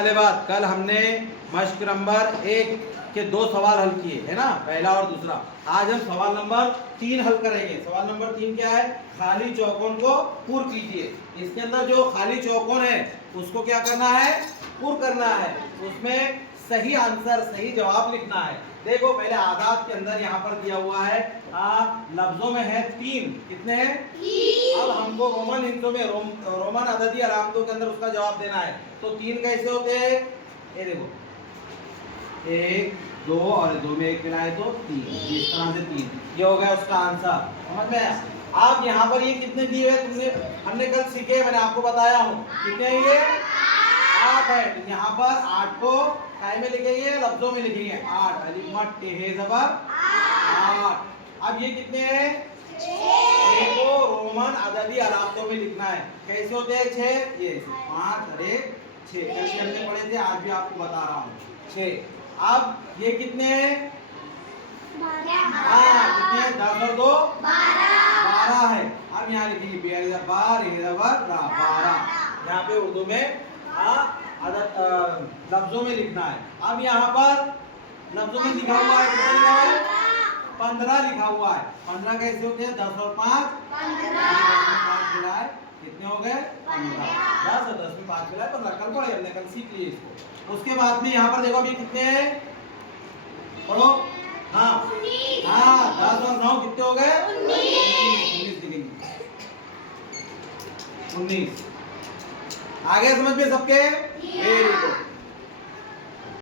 वाले बात कल हमने मश्क नंबर 1 के 2 सवाल हल किए है ना, पहला और दूसरा। आज हम सवाल नंबर 3 हल करेंगे। सवाल नंबर 3 क्या है? खाली चौकोन को पूर्ण कीजिए। इसके अंदर जो खाली चौकोन है उसको क्या करना है? पूर्ण करना है। उसमें सही आंसर, सही जवाब लिखना है। देखो पहले आदात के अंदर यहाँ पर दिया हुआ है लफ्जों में है 3। कितने हैं? 3। अब हमको रोमन हिंसों में रोमन अददी अलामतों के अंदर उसका जवाब देना है। तो 3 कैसे होते हैं? ये देखो 1 2 और 2 में 1 मिलाए तो 3। इस तरह से 3, ये हो गया उसका आंसर। समझ में आया? आप यहाँ पर ये कितने दिए हैं? तुमने हमने कल सीखे, मैंने आपको बताया हूँ कितने हैं ये? 8 है। तो यहाँ पर 8 को काय में लिखेंगे? लफ्जों में लिखेंगे। 8 अलिफ मत टे ज़बर 8। अब ये कितने हैं? 6 को रोमन अददी अलामतों में लिखना है। कैसे होते हैं 6? ये 5 और 1 6। कल हमने पढ़े थे, आज भी आपको बता रहा हूँ 6। अब ये कितने हैं? 12। कितने हैं? 10 और 2 12 है। अब यहाँ लिखेंगे 12। यहाँ पे उर्दू में लफ्जों में लिखना है। अब यहाँ पर लफ्जों में लिखा हुआ है, कितना लिखा हुआ है? 15 लिखा हुआ है। 15 कैसे होते हैं? 10 और 5 5 मिलाए कितने हो गए? 15। 10 और 10 में 5 मिलाए 15। कल पढ़े हमने, कल सीख लिए इसको। उसके बाद में यहाँ पर देखो अभी कितने हैं? पढ़ो। हाँ 10 और 9 कितने हो गए? 19 लिखेंगे। 19 आ गए समझ में सबके? Very good.